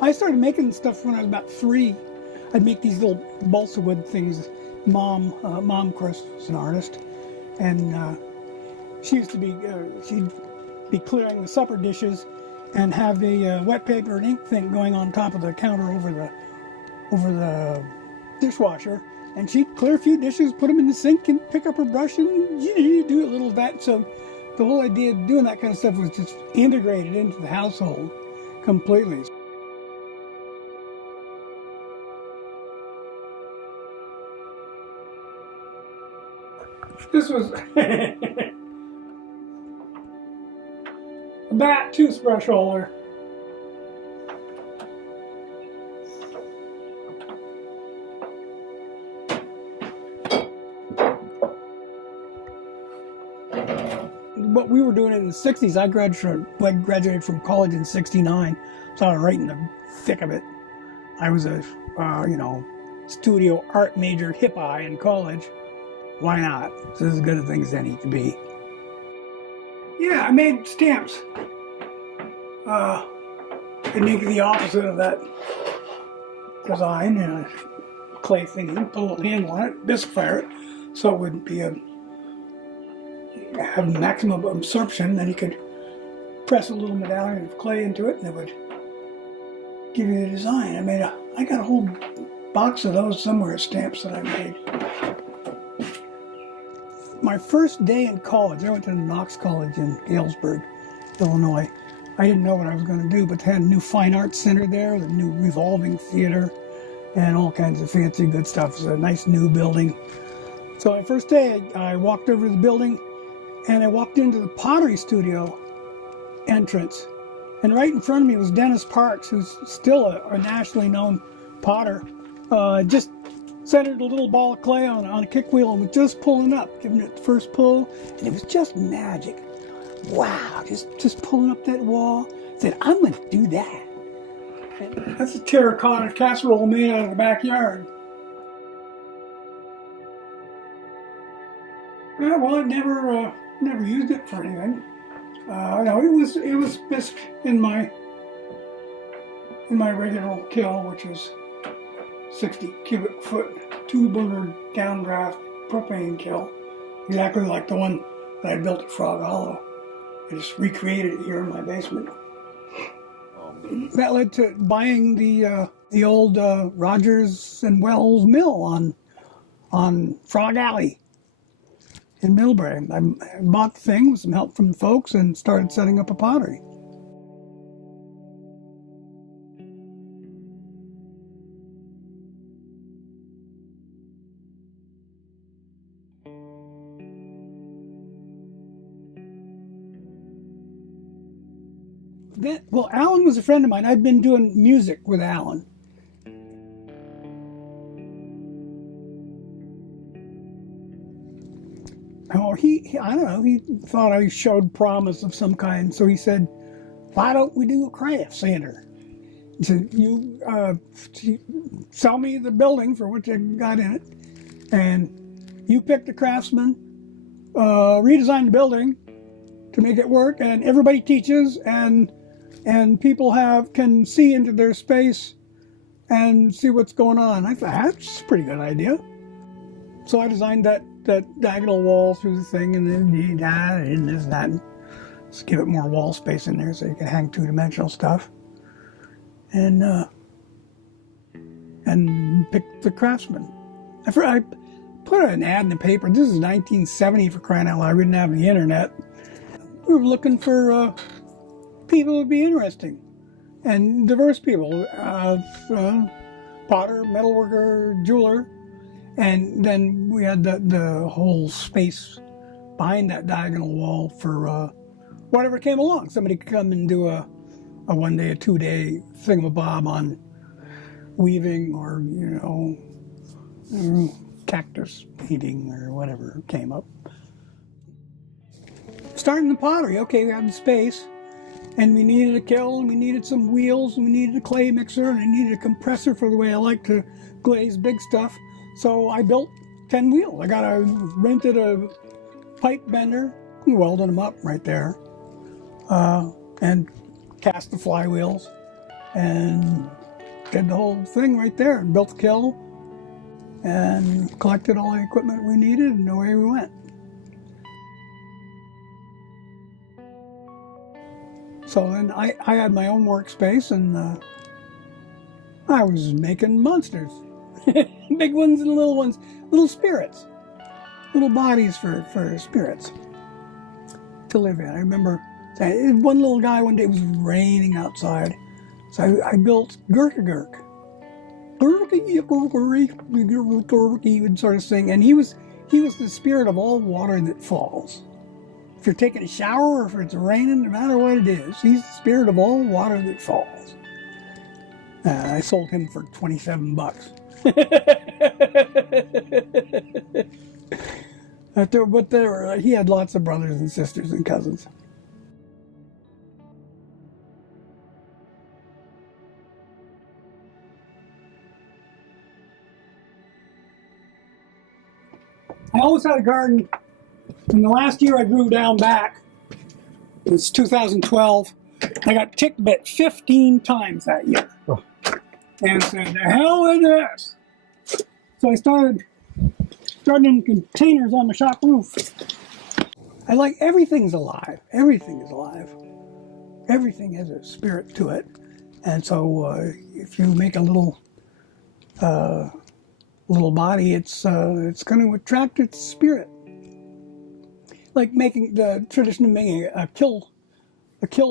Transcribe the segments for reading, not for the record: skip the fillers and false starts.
I started making stuff when I was about 3. I'd make these little balsa wood things. Mom, of course, was an artist, and she used to be, she'd be clearing the supper dishes and have a wet paper and ink thing going on top of the counter over the dishwasher, and she'd clear a few dishes, put them in the sink, and pick up her brush and do a little of that. So the whole idea of doing that kind of stuff was just integrated into the household completely. This was a bat toothbrush holder. What we were doing in the 60s, I graduated from college in 69, so I was right in the thick of it. I was a, studio art major hippie in college. Why not? It's as good a thing as any to be. Yeah, I made stamps. I'd make the opposite of that design in a clay thingy, put a little handle on it, bisque fire it, so it would be have maximum absorption. Then you could press a little medallion of clay into it, and it would give you the design. I got a whole box of those somewhere, stamps that I made. My first day in college, I went to Knox College in Galesburg, Illinois. I didn't know what I was going to do, but they had a new fine arts center there, the new revolving theater, and all kinds of fancy good stuff. It was a nice new building. So my first day, I walked over to the building, and I walked into the pottery studio entrance. And right in front of me was Dennis Parks, who's still a nationally known potter. Just centered a little ball of clay on a kick wheel and was just pulling up, giving it the first pull, and it was just magic. Wow, just pulling up that wall. I said, I'm going to do that. And that's a terracotta casserole made out of the backyard. Yeah, well, I never used it for anything. No, it was bisque in my regular kiln, which is 60 cubic foot, 2-burner downdraft propane kiln, exactly like the one that I built at Frog Hollow. I just recreated it here in my basement. That led to buying the old Rogers and Wells mill on Frog Alley in Millbrae. I bought the thing with some help from the folks and started setting up a pottery. Well, Alan was a friend of mine. I'd been doing music with Alan. Oh, I don't know, he thought I showed promise of some kind, so he said, why don't we do a craft center? He said, you sell me the building for what you got in it, and you pick the craftsman, redesign the building to make it work, and everybody teaches, and people can see into their space and see what's going on. I thought, that's a pretty good idea. So I designed that diagonal wall through the thing, and then that, and this, that. Just give it more wall space in there so you can hang two-dimensional stuff. And pick the craftsman. I put an ad in the paper. This is 1970, for crying out loud. We didn't have the internet. We were looking for people who would be interesting, and diverse people. Potter, metalworker, jeweler. And then we had the whole space behind that diagonal wall for whatever came along. Somebody could come and do a 1-day, a 2-day thingamabob on weaving or, cactus painting or whatever came up. Starting the pottery, okay, we had the space, and we needed a kiln, we needed some wheels, and we needed a clay mixer, and I needed a compressor for the way I like to glaze big stuff. So I built 10 wheels. Rented a pipe bender, and welded them up right there, and cast the flywheels. and did the whole thing right there and built the kiln and collected all the equipment we needed, and away we went. So then I had my own workspace, and I was making monsters. Big ones and little ones, little spirits, little bodies for spirits to live in. I remember one little guy one day, it was raining outside, so I built Gurka. He would sort of sing, and he was the spirit of all water that falls. If you're taking a shower or if it's raining, no matter what it is, he's the spirit of all water that falls. I sold him for $27. He had lots of brothers and sisters and cousins. I always had a garden. In the last year I grew down back, it was 2012, I got tick bit 15 times that year. Oh. And said, the hell with this. So I started in containers on the shop roof. I like everything's alive. Everything is alive. Everything has a spirit to it. And so if you make a little body, it's going to attract its spirit. Like making the tradition of making a kill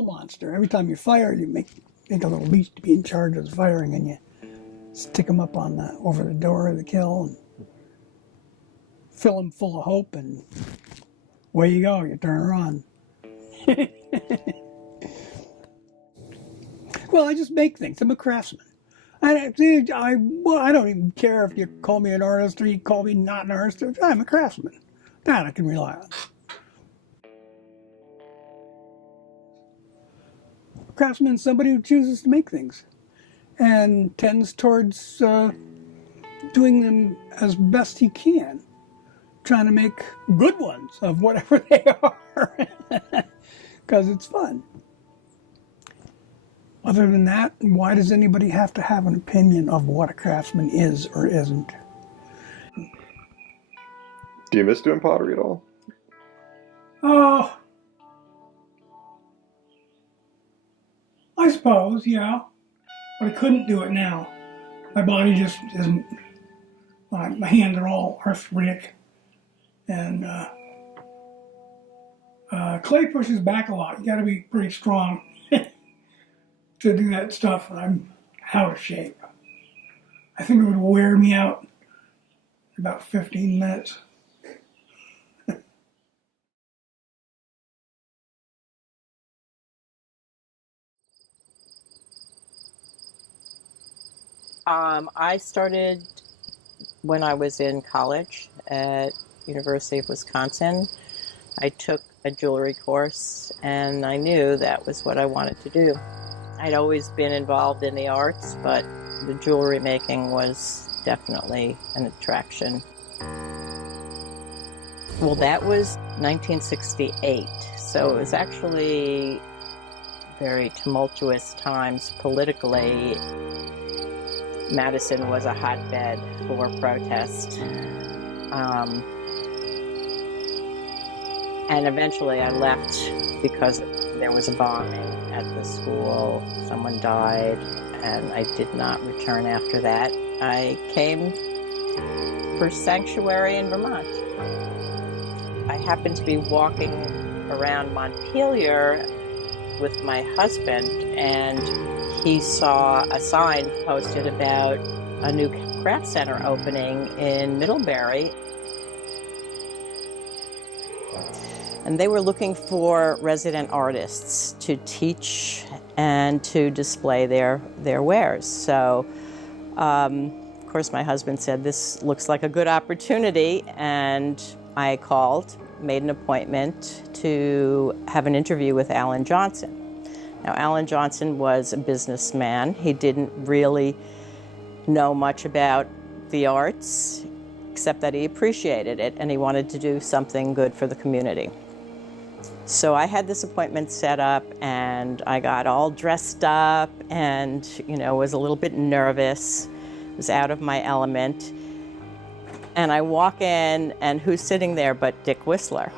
monster. Every time you fire, you make a little beast to be in charge of the firing, and you stick them up on over the door of the kill and fill them full of hope, and away you go. You turn her on. Well, I just make things. I'm a craftsman. I don't even care if you call me an artist or you call me not an artist. I'm a craftsman. That I can rely on. A craftsman is somebody who chooses to make things and tends towards doing them as best he can, trying to make good ones of whatever they are, because it's fun. Other than that, why does anybody have to have an opinion of what a craftsman is or isn't? Do you miss doing pottery at all? Oh, I suppose, yeah. But I couldn't do it now. My body just isn't, my hands are all arthritic. And clay pushes back a lot. You gotta be pretty strong to do that stuff. I'm out of shape. I think it would wear me out in about 15 minutes. I started when I was in college at University of Wisconsin. I took a jewelry course, and I knew that was what I wanted to do. I'd always been involved in the arts, but the jewelry making was definitely an attraction. Well, that was 1968, so it was actually very tumultuous times politically. Madison was a hotbed for protest. And eventually I left because there was a bombing at the school. Someone died, and I did not return after that. I came for sanctuary in Vermont. I happened to be walking around Montpelier with my husband, and he saw a sign posted about a new craft center opening in Middlebury. And they were looking for resident artists to teach and to display their wares. So, of course, my husband said, this looks like a good opportunity, and I called, made an appointment to have an interview with Alan Johnson. Now, Alan Johnson was a businessman. He didn't really know much about the arts, except that he appreciated it, and he wanted to do something good for the community. So I had this appointment set up, and I got all dressed up and, was a little bit nervous, was out of my element. And I walk in, and who's sitting there but Dick Whistler,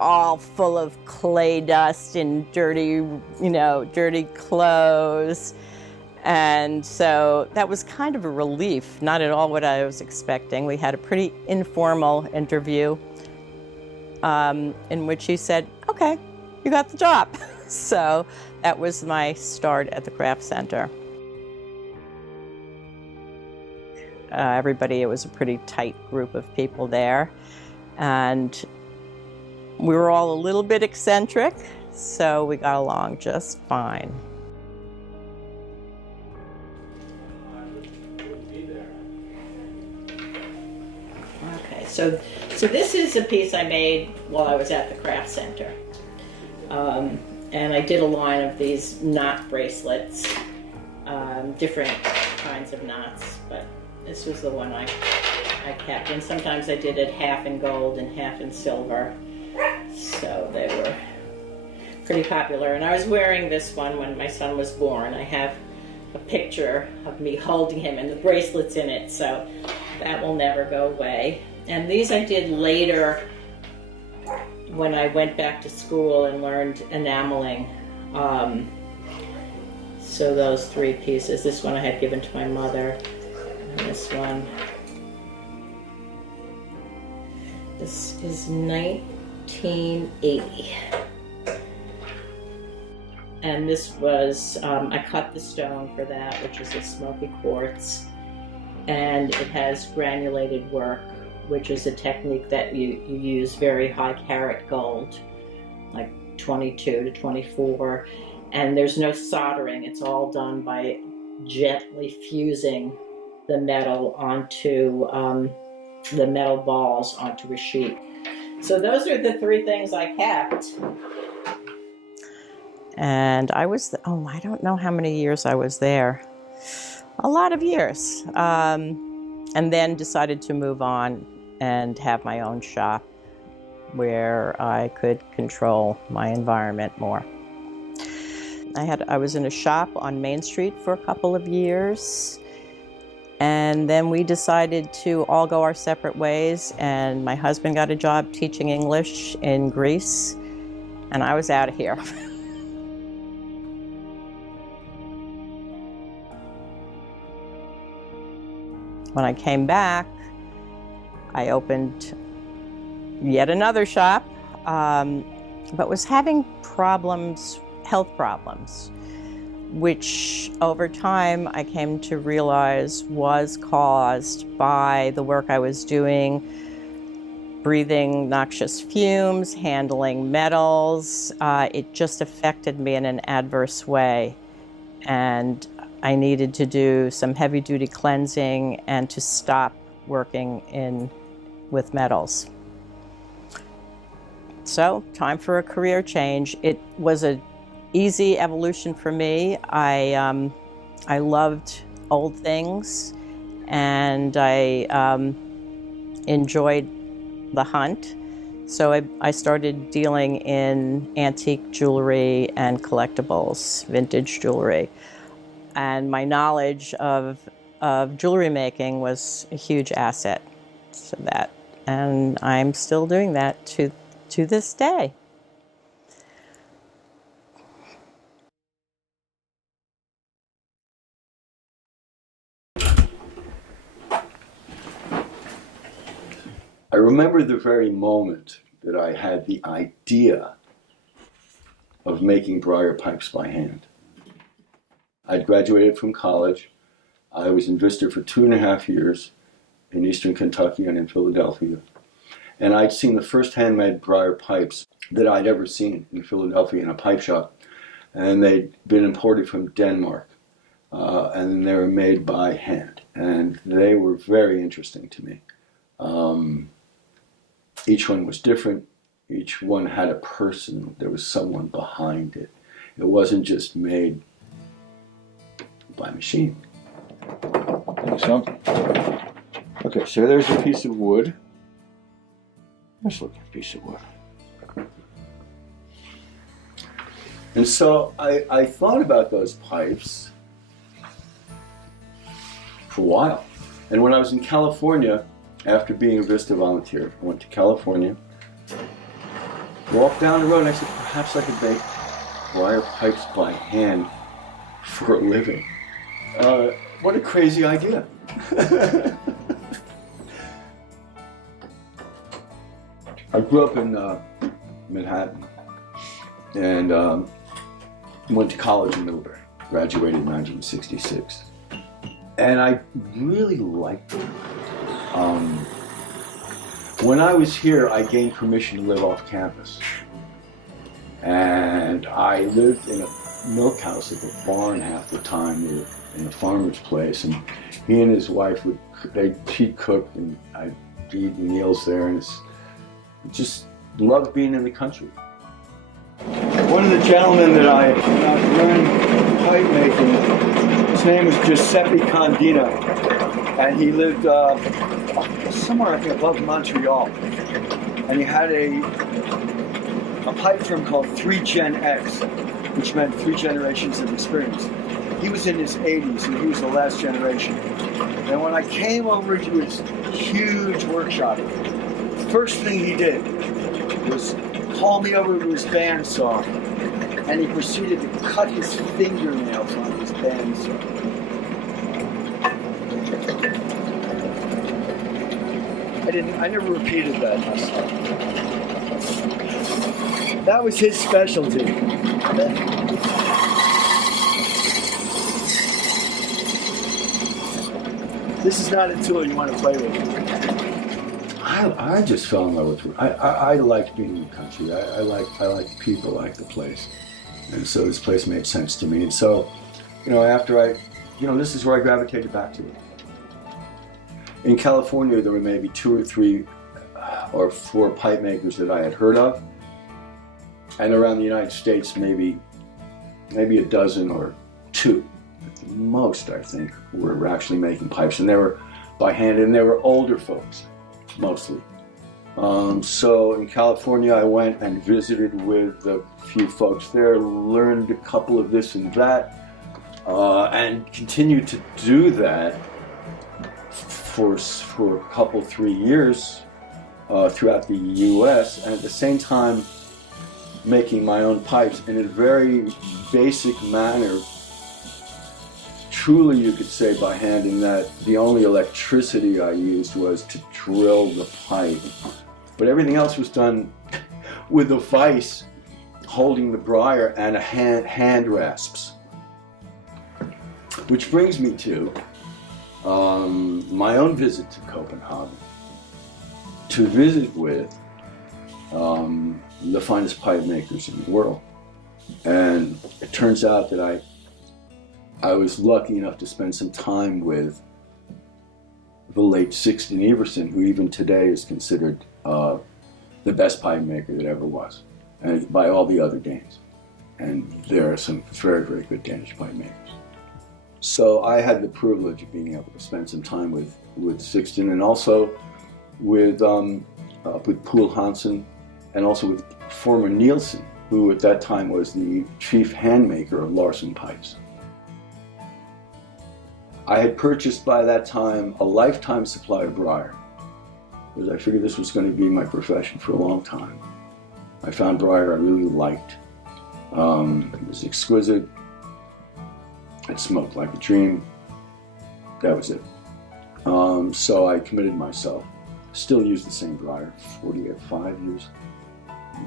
all full of clay dust and dirty clothes. And so that was kind of a relief, not at all what I was expecting. We had a pretty informal interview in which he said, okay, you got the job. So that was my start at the craft center. It was a pretty tight group of people there. And we were all a little bit eccentric, so we got along just fine. Okay, so this is a piece I made while I was at the craft center. And I did a line of these knot bracelets, different kinds of knots, but this was the one I kept. And sometimes I did it half in gold and half in silver. So they were pretty popular. And I was wearing this one when my son was born. I have a picture of me holding him and the bracelets in it, so that will never go away. And these I did later when I went back to school and learned enameling. So those three pieces, this one I had given to my mother, and this one. This is 1980. And this was, I cut the stone for that, which is a smoky quartz. And it has granulated work, which is a technique that you use very high carat gold, like 22 to 24. And there's no soldering. It's all done by gently fusing the metal onto the metal balls onto a sheet. So those are the three things I kept. And I don't know how many years I was there. A lot of years. And then decided to move on and have my own shop where I could control my environment more. I was in a shop on Main Street for a couple of years, and then we decided to all go our separate ways, and my husband got a job teaching English in Greece, and I was out of here. When I came back, I opened yet another shop, but was having health problems, which over time I came to realize was caused by the work I was doing, breathing noxious fumes, handling metals. It just affected me in an adverse way. And I needed to do some heavy-duty cleansing and to stop working with metals. So, time for a career change. It was an easy evolution for me. I loved old things, and I enjoyed the hunt. So I started dealing in antique jewelry and collectibles, vintage jewelry. And my knowledge of jewelry making was a huge asset to that. And I'm still doing that to this day. I remember the very moment that I had the idea of making briar pipes by hand. I'd graduated from college. I was in Vista for 2.5 years in Eastern Kentucky and in Philadelphia. And I'd seen the first handmade briar pipes that I'd ever seen in Philadelphia in a pipe shop. And they'd been imported from Denmark. And they were made by hand. And they were very interesting to me. Each one was different. Each one had a person. There was someone behind it. It wasn't just made by machine. Something. Okay, so there's a piece of wood. Let's look at a piece of wood. And so I thought about those pipes for a while. And when I was in California, after being a Vista volunteer, I went to California, walked down the road, and I said, perhaps I could make briar pipes by hand for a living. What a crazy idea. I grew up in Manhattan and went to college in Middlebury, graduated in 1966. And I really liked it. When I was here, I gained permission to live off campus. And I lived in a milk house at the barn half the time. We were in a farmer's place, and he and his wife she'd cook, and I'd eat meals there, and just loved being in the country. One of the gentlemen that I learned pipe making, his name was Giuseppe Condina, and he lived somewhere, I think, above Montreal. And he had a pipe firm called 3 Gen X, which meant 3 generations of experience. He was in his 80s, and he was the last generation. And when I came over to his huge workshop, the first thing he did was call me over to his bandsaw, and he proceeded to cut his fingernails on his bandsaw. I never repeated that myself. That was his specialty. This is not a tool you want to play with. I just fell in love with it. I liked being in the country. I like people, I like the place. And so this place made sense to me. And so, after this is where I gravitated back to it. In California, there were maybe 2 or 3 or 4 pipe makers that I had heard of. And around the United States, maybe a dozen or 2 at the most, I think, were actually making pipes. And they were by hand, and they were older folks, mostly. So in California, I went and visited with a few folks there, learned a couple of this and that, and continued to do that for a couple, 3 years throughout the U.S., and at the same time making my own pipes in a very basic manner, truly you could say by hand, in that the only electricity I used was to drill the pipe. But everything else was done with a vise holding the briar and a hand rasps. Which brings me to my own visit to Copenhagen to visit with the finest pipe makers in the world. And it turns out that I was lucky enough to spend some time with the late Sixten Everson, who even today is considered the best pipe maker that ever was, and by all the other Danes. And there are some very, very good Danish pipe makers. So I had the privilege of being able to spend some time with Sixten, and also with Poul Hansen, and also with former Nielsen, who at that time was the chief hand maker of Larsen Pipes. I had purchased by that time a lifetime supply of briar, because I figured this was going to be my profession for a long time. I found briar I really liked. It was exquisite. It smoked like a dream. That was it. So I committed myself. Still use the same briar, 45 years,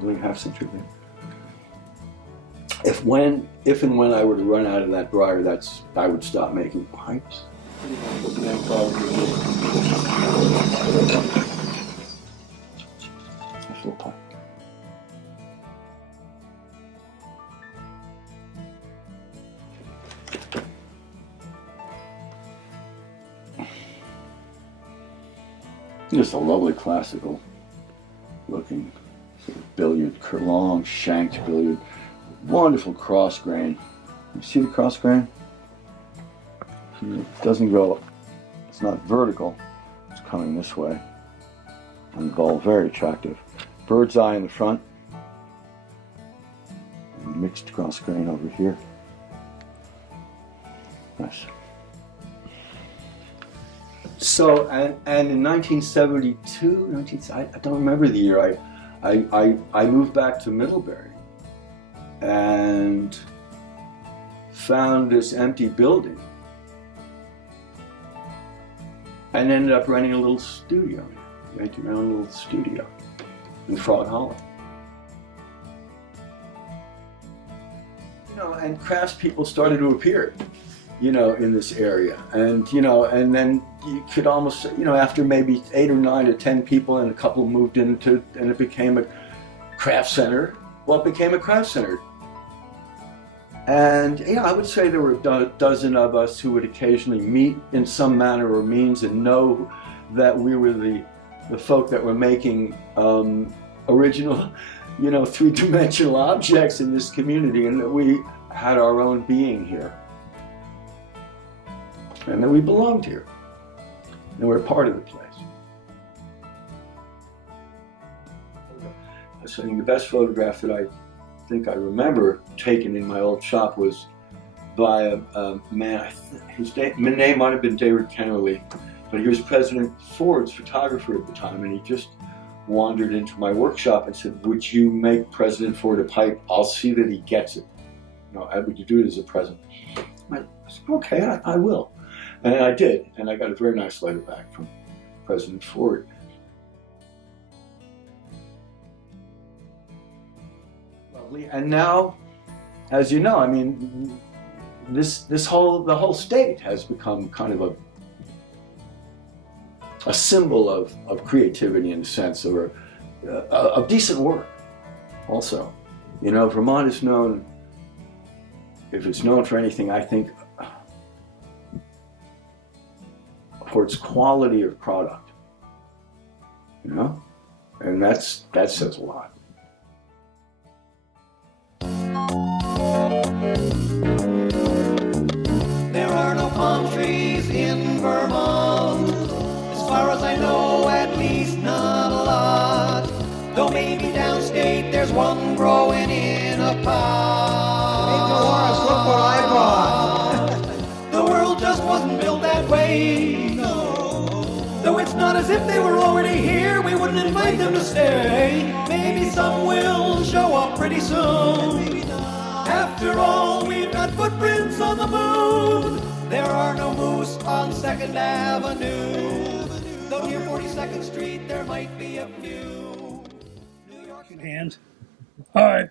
nearly half century there. If and when I were to run out of that briar, I would stop making pipes. Full pipe. Just a lovely classical looking sort of billiard, long shanked billiard. Wonderful cross grain. You see the cross grain? It doesn't go, it's not vertical, it's coming this way. And the bowl, very attractive. Bird's eye in the front. And mixed cross grain over here. Nice. So, and in 1972, I don't remember the year, I moved back to Middlebury and found this empty building and ended up renting a little studio, making my own little studio in Frog Hollow. You know, and craftspeople started to appear, you know, in this area. And, you know, and then you could almost, you know, after maybe 8 or 9 or 10 people and a couple moved into, and it became a craft center. Well, it became a craft center. And, yeah, I would say there were a dozen of us who would occasionally meet in some manner or means and know that we were the folk that were making original, you know, 3-dimensional objects in this community, and that we had our own being here. And that we belonged here. And we're part of the place. So I think the best photograph that I think I remember taken in my old shop was by a man, his name might have been David Kennerly, but he was President Ford's photographer at the time, and he just wandered into my workshop and said, "Would you make President Ford a pipe? I'll see that he gets it. You know, would you do it as a present?" I said, "Okay, I will." And I did, and I got a very nice letter back from President Ford. Lovely. And now, as you know, I mean, the whole state has become kind of a symbol of creativity in a sense, or of decent work. Also, you know, Vermont is known, if it's known for anything, I think, for its quality of product, you know, and that says a lot. There are no palm trees in Vermont, as far as I know, at least not a lot. Though maybe downstate there's one growing in a pot. Hey Dolores, look what I brought. The world just wasn't built that way. Though it's not as if they were already here, we wouldn't invite them to stay. Maybe some will show up pretty soon. After all, we've got footprints on the moon. There are no moose on 2nd Avenue. Though near 42nd Street there might be a few. New York Hands. Hi.